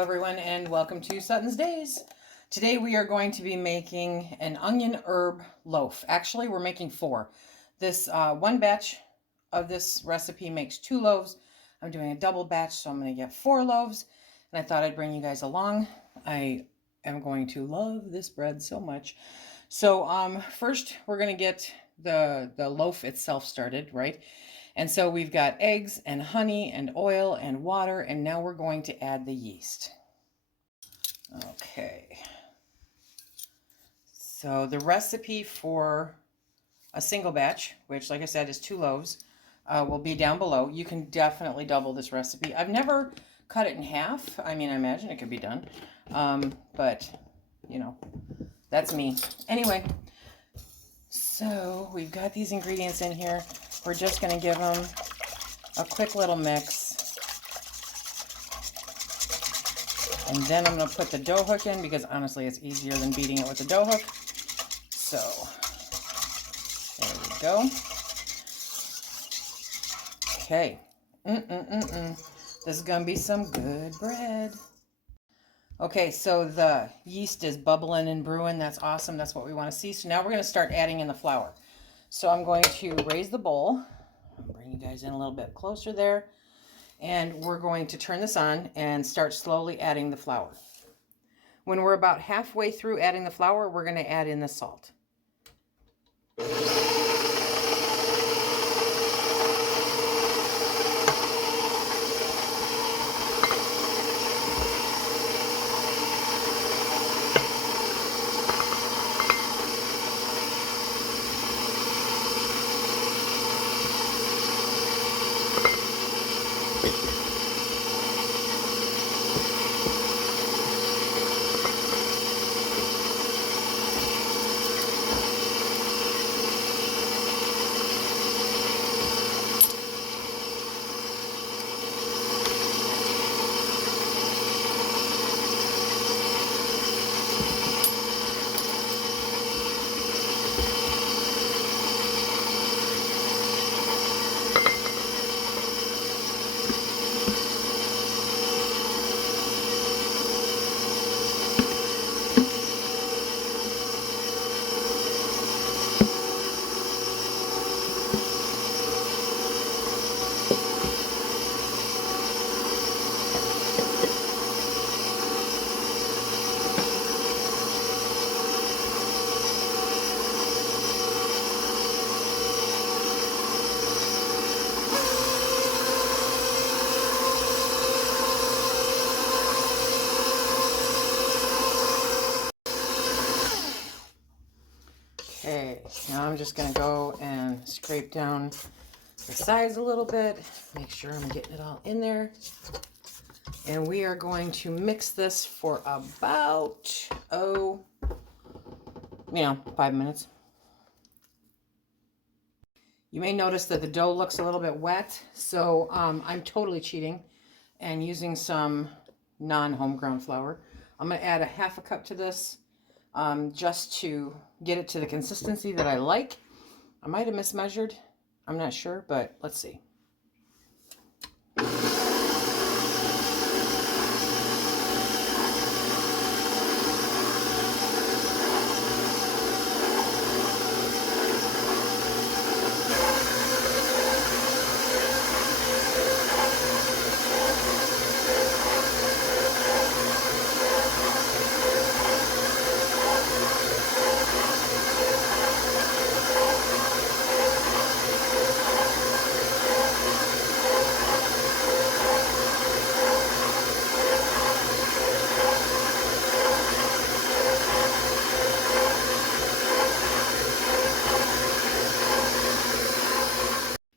Hello everyone and welcome to Sutton's Days. Today we are going to be making an onion herb loaf. Actually, we're making 4. This one batch of this recipe makes 2 loaves. I'm doing a double batch, so I'm going to get 4 loaves. And I thought I'd bring you guys along. I am going to love this bread so much. So first we're going to get the loaf itself started, right? And so we've got eggs and honey and oil and water, and now we're going to add the yeast. Okay. So the recipe for a single batch, which like I said is 2 loaves, will be down below. You can definitely double this recipe. I've never cut it in half. I mean, I imagine it could be done. But, you know, that's me. Anyway, so we've got these ingredients in here. We're just going to give them a quick little mix. And then I'm going to put the dough hook in because honestly it's easier than beating it with the dough hook. So there we go. Okay. This is going to be some good bread. Okay, so the yeast is bubbling and brewing. That's awesome. That's what we want to see. So now we're going to start adding in the flour. So I'm going to raise the bowl. I'll bring you guys in a little bit closer there. And we're going to turn this on and start slowly adding the flour. When we're about halfway through adding the flour, we're going to add in the salt. Okay, now I'm just going to go and scrape down the sides a little bit, make sure I'm getting it all in there. And we are going to mix this for about, 5 minutes. You may notice that the dough looks a little bit wet, so I'm totally cheating and using some non-home ground flour. I'm going to add a 1/2 cup to this just to get it to the consistency that I like. I might have mismeasured. I'm not sure, but let's see.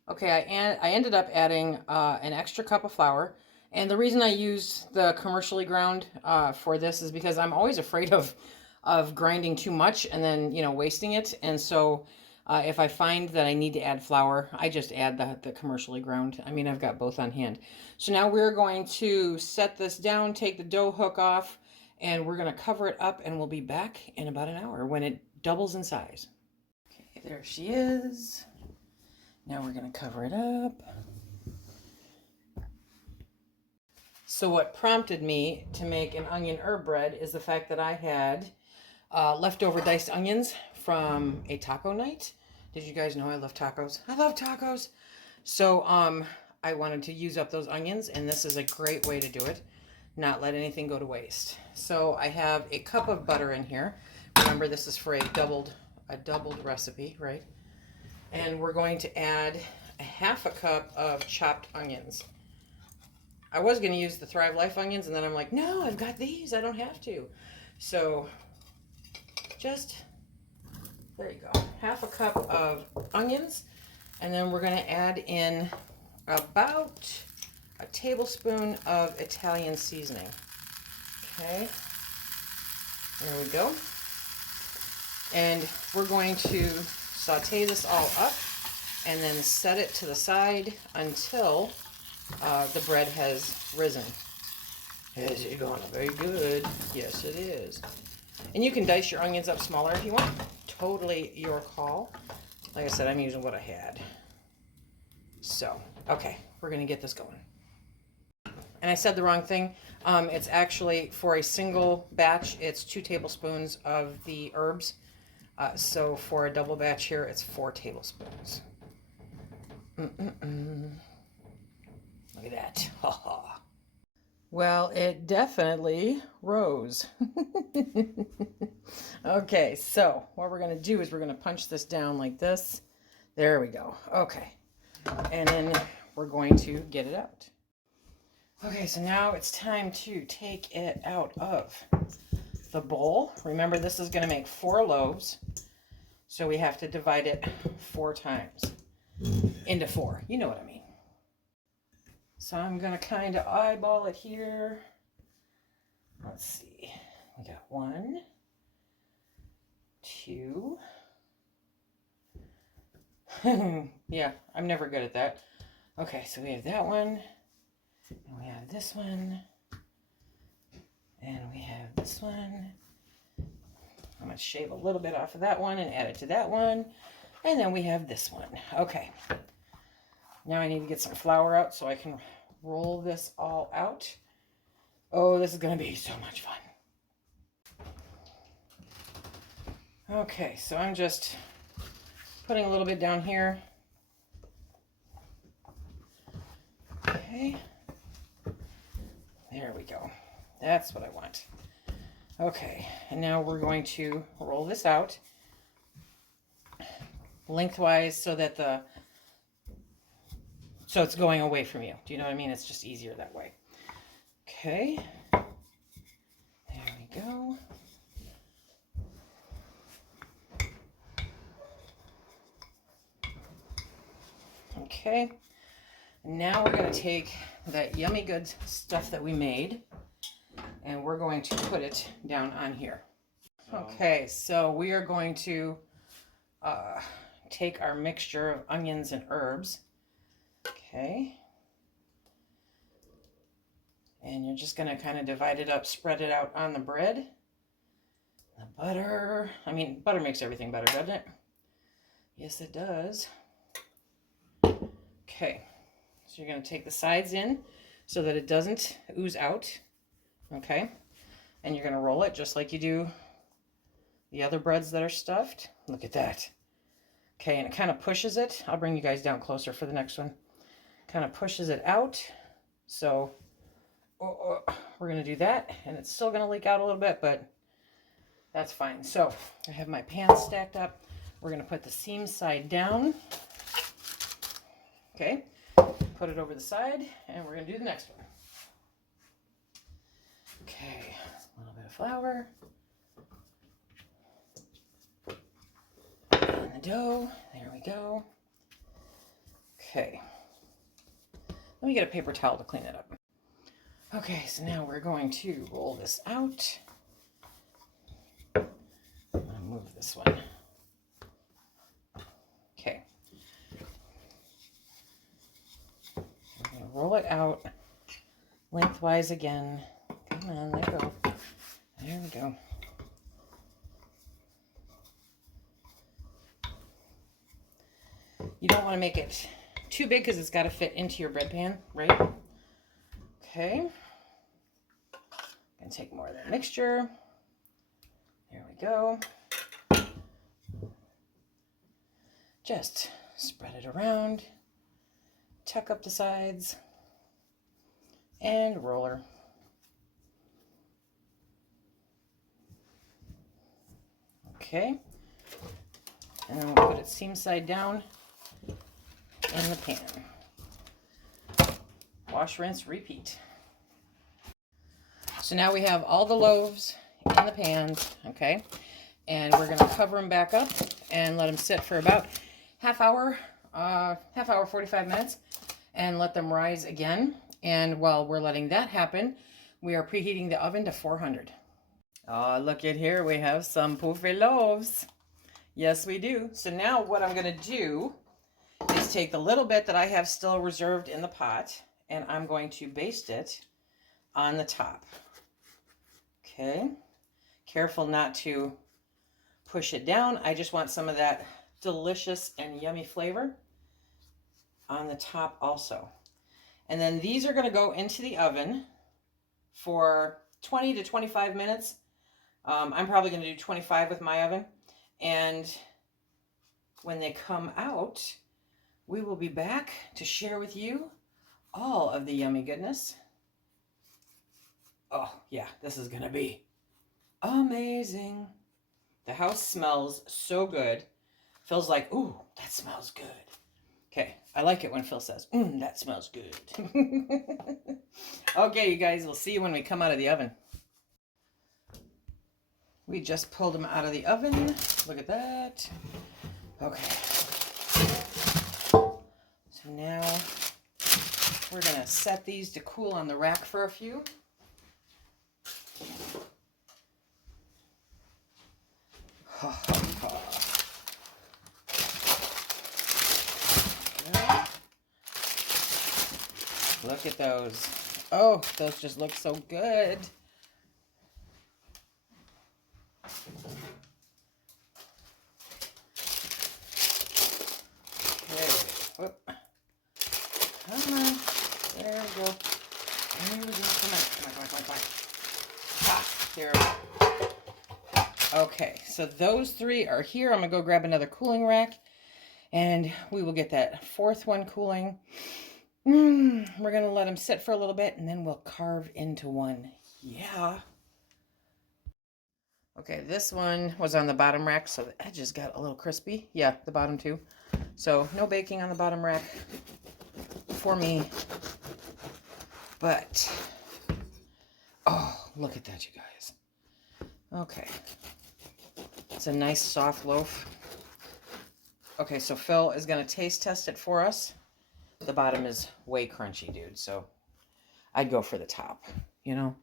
Okay, I ended up adding an extra cup of flour. And the reason I used the commercially ground for this is because I'm always afraid of grinding too much and then, wasting it. And so if I find that I need to add flour, I just add the commercially ground. I mean, I've got both on hand. So now we're going to set this down, take the dough hook off, and we're going to cover it up, and we'll be back in about an hour when it doubles in size. Okay, there she is. Now we're going to cover it up. So what prompted me to make an onion herb bread is the fact that I had leftover diced onions from a taco night. Did you guys know I love tacos? I love tacos. So I wanted to use up those onions, and this is a great way to do it. Not let anything go to waste. So I have a cup of butter in here. Remember, this is for a doubled recipe, right? And we're going to add a half a cup of chopped onions. I was going to use the Thrive Life onions, and then I'm like, no, I've got these. I don't have to. So just, there you go, half a cup of onions. And then we're going to add in about a tablespoon of Italian seasoning. Okay, there we go. And we're going to saute this all up and then set it to the side until the bread has risen. Is it going very good? Yes, it is. And you can dice your onions up smaller if you want. Totally your call. Like I said, I'm using what I had. So, okay, we're going to get this going. And I said the wrong thing. It's actually, for a single batch, it's 2 tablespoons of the herbs. So for a double batch here, it's 4 tablespoons. Look at that. Ha ha. Well, it definitely rose. Okay, so what we're going to do is we're going to punch this down like this. There we go. Okay. And then we're going to get it out. Okay, so now it's time to take it out of the bowl. Remember, this is going to make 4 loaves. So we have to divide it 4 times into 4. You know what I mean. So I'm going to kind of eyeball it here. Let's see. We got 1, 2. Yeah, I'm never good at that. Okay, so we have that one. And we have this one. And we have this one. I'm going to shave a little bit off of that one and add it to that one. And then we have this one. Okay. Now I need to get some flour out so I can roll this all out. Oh, this is going to be so much fun. Okay, so I'm just putting a little bit down here. Okay. There we go. That's what I want. Okay, and now we're going to roll this out lengthwise so that it's going away from you. Do you know what I mean? It's just easier that way. Okay. There we go. Okay. Now we're going to take that yummy good stuff that we made, and we're going to put it down on here. Okay, so we are going to take our mixture of onions and herbs. Okay. And you're just going to kind of divide it up, spread it out on the bread. The butter. I mean, butter makes everything better, doesn't it? Yes, it does. Okay. So you're going to take the sides in so that it doesn't ooze out. Okay. And you're going to roll it just like you do the other breads that are stuffed. Look at that. Okay, and it kind of pushes it. I'll bring you guys down closer for the next one. Kind of pushes it out. So we're going to do that, and it's still going to leak out a little bit, but that's fine. So I have my pan stacked up. We're going to put the seam side down. Okay, put it over the side, and we're going to do the next one. Okay, a little bit of flour. And the dough, there we go. Okay, let me get a paper towel to clean it up. Okay, so now we're going to roll this out. I'm going to move this one. Okay. We're going to roll it out lengthwise again. Come on, there we go. There we go. You don't want to make it too big because it's got to fit into your bread pan, right? Okay. take more of that mixture. There we go. Just spread it around, tuck up the sides, and roller. Okay, and then we'll put it seam side down in the pan. Wash, rinse, repeat. So now we have all the loaves in the pans, okay? And we're gonna cover them back up and let them sit for about half hour, 45 minutes, and let them rise again. And while we're letting that happen, we are preheating the oven to 400. Oh, look at here, we have some poofy loaves. Yes, we do. So now what I'm gonna do is take the little bit that I have still reserved in the pot, and I'm going to baste it on the top. Okay, careful not to push it down. I just want some of that delicious and yummy flavor on the top also. And then these are going to go into the oven for 20 to 25 minutes. I'm probably going to do 25 with my oven. And when they come out, we will be back to share with you all of the yummy goodness. Oh, yeah, this is going to be amazing. The house smells so good. Phil's like, ooh, that smells good. Okay, I like it when Phil says, that smells good. Okay, you guys, we'll see you when we come out of the oven. We just pulled them out of the oven. Look at that. Okay. So now we're going to set these to cool on the rack for a few. Look at those. Oh, those just look so good. Okay. Whoop. Come on. There we go. There we go. Come on. Ah, here we go. Okay, so those three are here. I'm going to go grab another cooling rack, and we will get that fourth one cooling. We're going to let them sit for a little bit, and then we'll carve into one. Yeah. Okay, this one was on the bottom rack, so the edges got a little crispy. Yeah, the bottom too. So no baking on the bottom rack for me. But, oh, look at that, you guys. Okay. It's a nice soft loaf. Okay, so Phil is going to taste test it for us. The bottom is way crunchy, dude, so I'd go for the top, you know?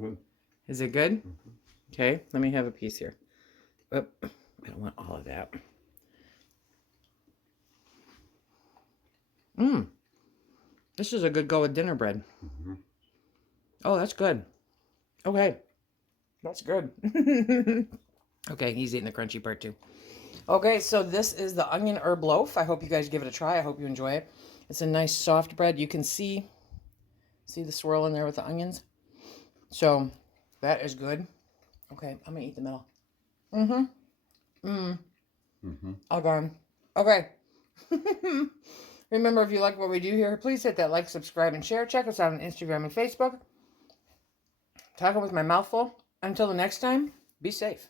Good. Is it good? Mm-hmm. Okay, let me have a piece here. Oh, I don't want all of that. This is a good go with dinner bread. Mm-hmm. Oh, that's good. Okay, that's good. Okay, he's eating the crunchy part too. Okay, so this is the onion herb loaf. I hope you guys give it a try. I hope you enjoy it. It's a nice soft bread. You can see the swirl in there with the onions. So that is good. Okay, I'm gonna eat the middle. Okay. Okay. Remember, if you like what we do here, please hit that like, subscribe, and share. Check us out on Instagram and Facebook. Talking with my mouth full. Until the next time, be safe.